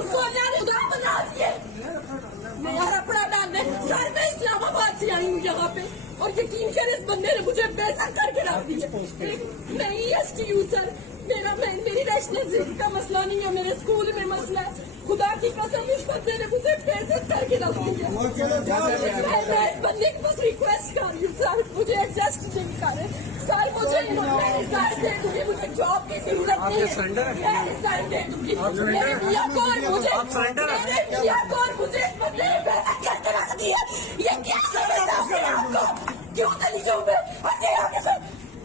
उसको अल्लाह ने खुदा बना दिए। मैं यार अपना नाम है सर, मैं इस्लामाबाद से आई हूँ यहाँ पे और यकीन कर इस बंदे ने मुझे बेइज्जत करके रख दिया। मैं EST हूँ सर, मेरी नेशनल का मसला नहीं है, मेरे स्कूल में मसला है। खुदा की कसम इस बंदे ने मुझे बेइज्जत करके रख दिया। मैं इस बंदे की बस रिक्वेस्ट कर रही हूँ सर, मुझे एडजस्ट नहीं करे सर, मुझे रिजाइन दे दूंगी, मुझे जॉब की जरूरत नहीं है, मैं रिजाइन दे दूंगी। मेरे मियां को और मुझे इस बंदे ने बेइज्जत करके रख दिया। ये क्या समझता है आपको? क्यों चली जाऊँ मैं? हटे आगे से।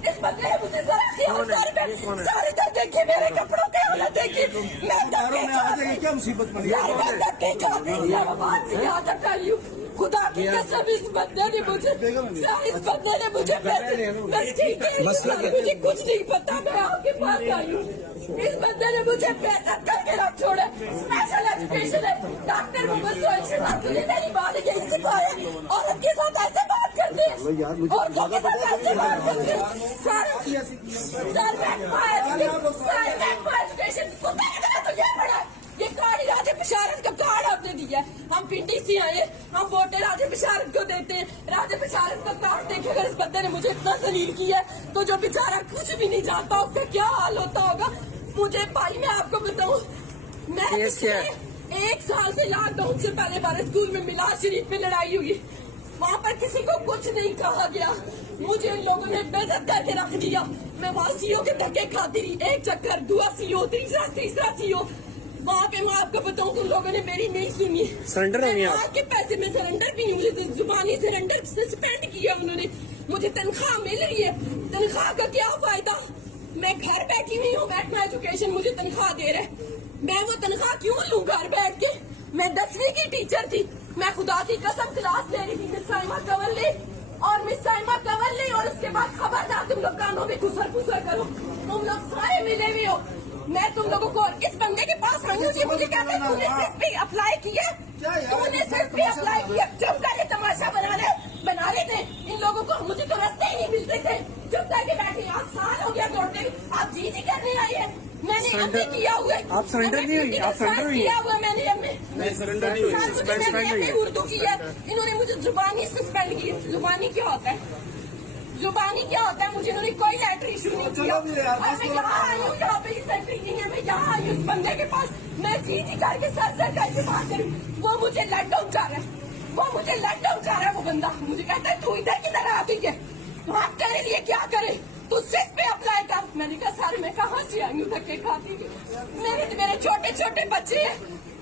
इस बंदे ने मुझे सारे दर्द देखिए, मेरे कपड़ों के हालत देखिए, मैं क्या मुसीबत पड़ी खुदा की कसम इस बंदे ने मुझे मुझे कुछ नहीं पता, मैं आपके पास आई हूँ। इस बंदे ने मुझे बेइज्जत करके रख छोड़ा। स्पेशल एजुकेशन है, डॉक्टर मोहम्मद मेरी बात यही सिखाया, औरत के साथ ऐसे बात करते हैं, औरतों के साथ ऐसे बात करते हैं। ये कार्ड राजे बिशारत का कार्ड आपने दिया है, हम पिंडी से आए, हम वोटे राजे बिशारत को देते हैं। राजे बिशारत का कार्ड देखे अगर इस बंदे ने मुझे इतना जलील किया है तो जो बेचारा कुछ भी नहीं जानता उसका क्या हाल होता होगा। मुझे भाई मैं आपको बताऊं, मैं 1 साल से लॉकडाउन से पहले हमारे स्कूल में मिलाद शरीफ में लड़ाई हुई, वहाँ पर किसी को कुछ नहीं कहा गया, मुझे इन लोगों ने बेइज्जत करके रख दिया। मैं वहाँ CO के धक्के खाती रही, एक चक्कर, दूसरा CO, तीसरा CO। वहाँ पे मैं आपको बताऊँ उन लोगों ने मेरी नहीं सुनी। सरेंडर है वहाँ के पैसे में सरेंडर भी नहीं, मुझे जुबानी सरेंडर सस्पेंड किया उन्होंने। मुझे तनख्वाह मिल रही है, तनख्वाह का क्या फायदा? मैं घर बैठी हुई हूँ, बैठना एजुकेशन मुझे तनख्वाह दे रहे, मैं वो तनख्वाह क्यों लूँ घर बैठ के? मैं 10वीं की टीचर थी, मैं खुदा की कसम क्लास ले रही थी मिस साइमा कंवरली और उसके बाद खबरदार तुम लोग कानों में घुसर करो, तुम लोग सारे मिले हुए हो। मैं तुम लोगों को इस बंदे के पास आई हूँ, मुझे कहते हैं तूने SSP अप्लाई किया, तूने SSP अप्लाई किया, चुप करके तमाशा बना लेते इन लोगों को, मुझे तो रास्ते ही नहीं मिलते थे, चुप करके बैठे। 8 साल हो गया दौड़ते, आप जी करने आई है, मैंने MA किया हुआ है। आप सरेंडर नहीं हुई? आप सरेंडर हुई? किया हुआ मैंने नहीं सरेंडर नहीं हुई, मैंने उर्दू किया, इन्होंने मुझे जुबानी सस्पेंड की। जुबानी क्या होता है? जुबानी क्या होता है? मुझे इन्होंने कोई लेटर इशू नहीं किया और मैं यहाँ आई हूँ, यहाँ पे सेंट्री नहीं है, मैं यहाँ आई हूँ इस बंदे के पास, मैं जी करके सर करके बात करूँ, वो मुझे लेट डाउन कर रहा है, वो बंदा मुझे कहता है तू इधर किधर आ गई है, बात तेरे लिए क्या करे, तू सिर्फ पे अप्लाई कर। मैंने कहा सर मैं कहाँ से आई हूँ धक्के खाती, मेरे छोटे बच्चे हैं,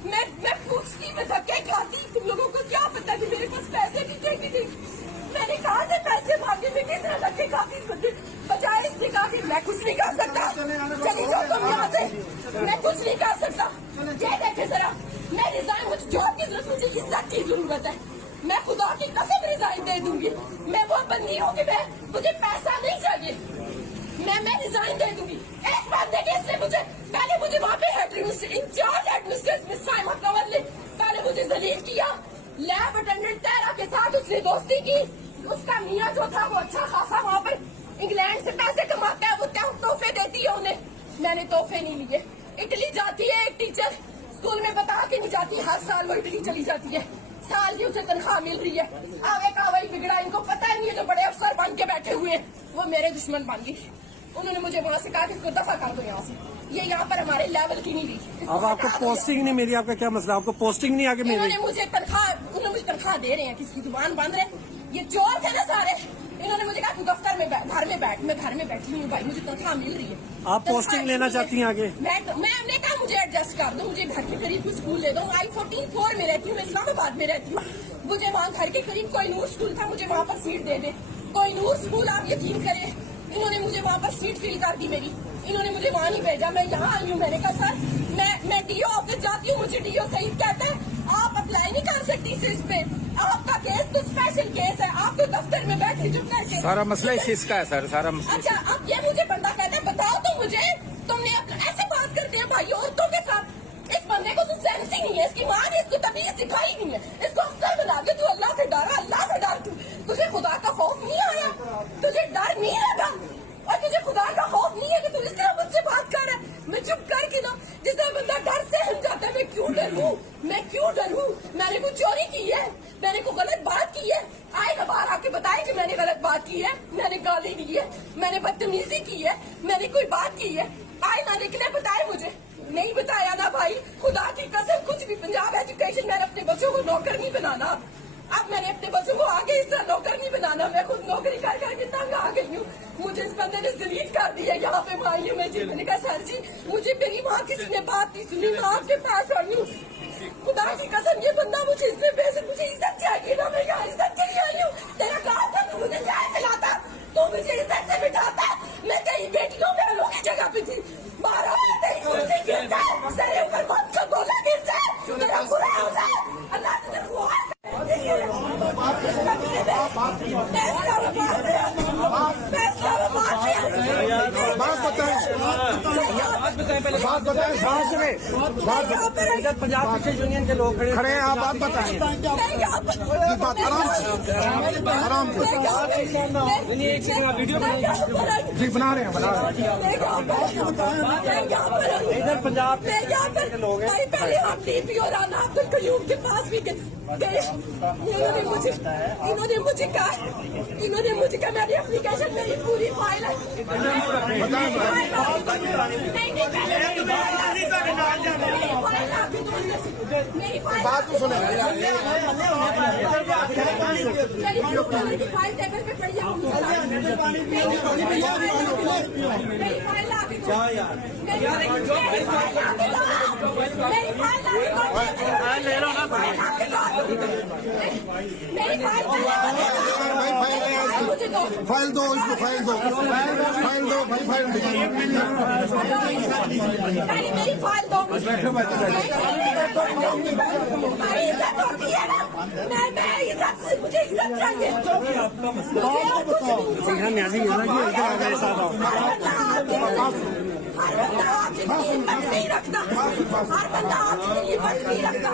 मैं पूछती, मैं धक्के खाती, तुम लोगों को क्या पता कि मेरे पास पैसे नहीं थे, मैंने कहा से पैसे मांगे, मैं किस तरह धक्के खाती, बजाय इसने कहा कि मैं कुछ नहीं कर सकता, चली जाओ तुम यहाँ से, मैं कुछ नहीं कर सकता। ये देखे जरा, मैं रिजाइन, मुझे जॉब की जरूरत, मुझे इज्जत की जरूरत है, मैं खुदा की कसम रिजाइन दे दूंगी, मैं वो बंदी हूँ कि मुझे पैसा नहीं चाहिए, मैं रिजाइन दे दूंगी। एक बंदे के इसने मुझे पहले वहाँ पे इंचार्ज एडमिनिस्ट्रेशन मिस साइमा कंवरली पहले मुझे जलील किया, लैब अटेंडेंट तेरा के साथ उसने दोस्ती की, उसका मियाँ जो था वो अच्छा खासा वहाँ पर इंग्लैंड से पैसे कमाता है, वो तोहफे देती है उन्हें, मैंने तोहफे नहीं लिए। इटली जाती है एक टीचर, स्कूल में बता के नहीं जाती, हर साल वो इटली चली जाती है, साल की उसे तनख्वाह मिल रही है, आगे का वही बिगड़ा, इनको पता नहीं है जो बड़े अफसर बन के बैठे हुए हैं वो मेरे दुश्मन बन गई। उन्होंने मुझे वहाँ से कहा कि इसको दफा कर दो यहाँ से, ये यहाँ पर हमारे लेवल की नहीं रही। अब आपको पोस्टिंग नहीं मिली, आपका क्या मसला? आपको पोस्टिंग नहीं आगे मिली? उन्होंने मुझे तनख्वाह दे रहे हैं, किसकी जुबान बंद रहे, ये चोर थे ना सारे, इन्होंने मुझे कहा तू दफ्तर में घर में बैठ, मैं घर में बैठी हूँ भाई, मुझे तनख्वाह मिल रही है। आप पोस्टिंग लेना चाहती हैं आगे? मैंने कहा मुझे एडजस्ट कर दो, मुझे घर के करीब कुछ स्कूल ले दो, I-14 में रहती हूँ, मैं इस्लामाबाद में रहती हूँ, मुझे वहाँ घर के करीब कोई नूर स्कूल था, मुझे वहाँ पर सीट दे दे, कोई नूर स्कूल, आप यकीन करें इन्होंने मुझे वहाँ पर सीट फिल कर दी मेरी, इन्होंने मुझे वहाँ नहीं भेजा, मैं यहाँ आई हूँ। मैंने कहा सर मैं DO ऑफिस जाती हूँ, मुझे DO सही कहता है आप अप्लाई नहीं कर सकती इस पे, आपका केस तो स्पेशल केस है, आप तो दफ्तर में बैठे चुप करके, सारा मसला इस का है सर, सारा मसला। अच्छा अब ये मुझे बंदा कहता है बताओ तो मुझे, तुमने ऐसे बात करते हैं भाई औरतों के साथ, इस बंदे को तो सेंस ही नहीं है, इसकी माँ ने इसको तमीज सिखाई नहीं है, इसको अक्सर बना के तू अल्लाह से डर, तुझे खुदा का खौफ नहीं आया, तुझे डर नहीं लगा और तुझे खुदा का खौफ नहीं है कि तू इस तरह मुझसे बात कर रहा है। मैं चुप कर के ना, जिससे बंदा डर से हम जाता डरूं? मैं क्यों डरूं? मैंने कुछ चोरी की है? मैंने को गलत बात की है? आएगा बाहर आके बताए कि मैंने गलत बात की है, मैंने गाली दी है, मैंने बदतमीजी की है, मैंने कोई बात की है? आए ना निकले बताए मुझे। नहीं बताया ना भाई, खुदा की कसम कुछ भी। पंजाब एजुकेशन, मैंने अपने बच्चों को नौकर नहीं बनाना। अब मैंने अपने बच्चों को आगे इस तरह नौकर नहीं बनाना। मैं खुद नौकरी कर करके तंग आ गई हूँ। मुझे इस बंदे ने डिलीट कर दिया यहाँ पे माई में जी। मैंने कहा सर जी मुझे मेरी माँ किसी ने बात नहीं सुनी, मैं आपके पास आई हूँ। खुदा की कसम ये बंदा मुझे इसमें पैसे, मुझे इज्जत चाहिए ना। मैं यहाँ इज्जत के लिए आई हूँ। तेरा काम था तू मुझे चाय पिलाता, तू मुझे इज्जत से बिठाता। मैं तेरी बेटियों बहनों की जगह पे थी। 12 तेरी कुर्सी गिर जाए, तेरे ऊपर मत का गोला गिर जाए, तेरा बुरा हो जाए, अल्लाह तेरे को पंजाब किसान यूनियन के लोग खड़े हैं, आप बात बताएं। आराम से जी बना रहे हैं इधर पंजाब के लोग हैं। पहले हम डीपी और राना अब्दुल कयूम के पास भी गए। इन्होंने मुझे कहा मेरी एप्लीकेशन, मेरी पूरी फाइल है। बात तो सुने मेरी फाइल टेबल पे पड़ी है। मेरी फाइल ले लो ना फाइल दो, इसको फाइल दो, फाइल दो भाई, फाइल दो। मेरी फाइल दो। इज्जत होती है ना, मैं इज्जत से, मुझे इज्जत चाहिए। हर बंदा आपकी हिम्मत नहीं रखता, हर बंदा आपकी हिम्मत नहीं रखता।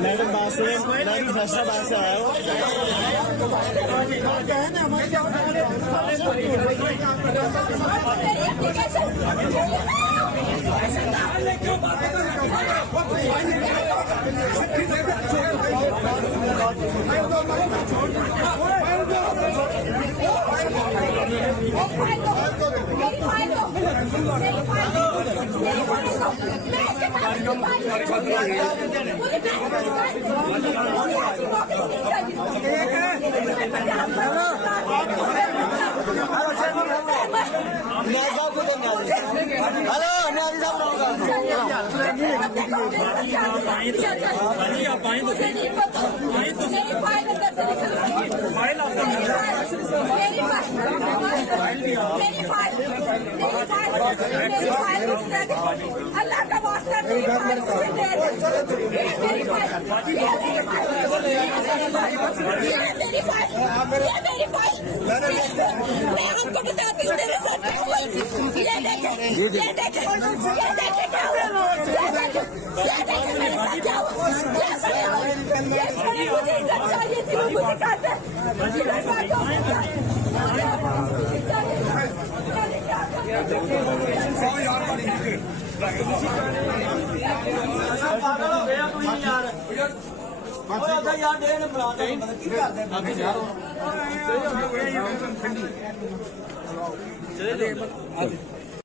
मैडम बासुरे फैसलाबाद से आया हो। हेलो न्याजी साहब अल्लाह का वास्ता मेरी फाइल मेरी फाइल, मैं आपको बताती हूँ मेरे साथ क्या हुआ। ये देखे क्या हुआ, ये देखे मेरे साथ क्या हुआ। ये मुझे इज्जत चाहिए थी, वो मुझे कहते यार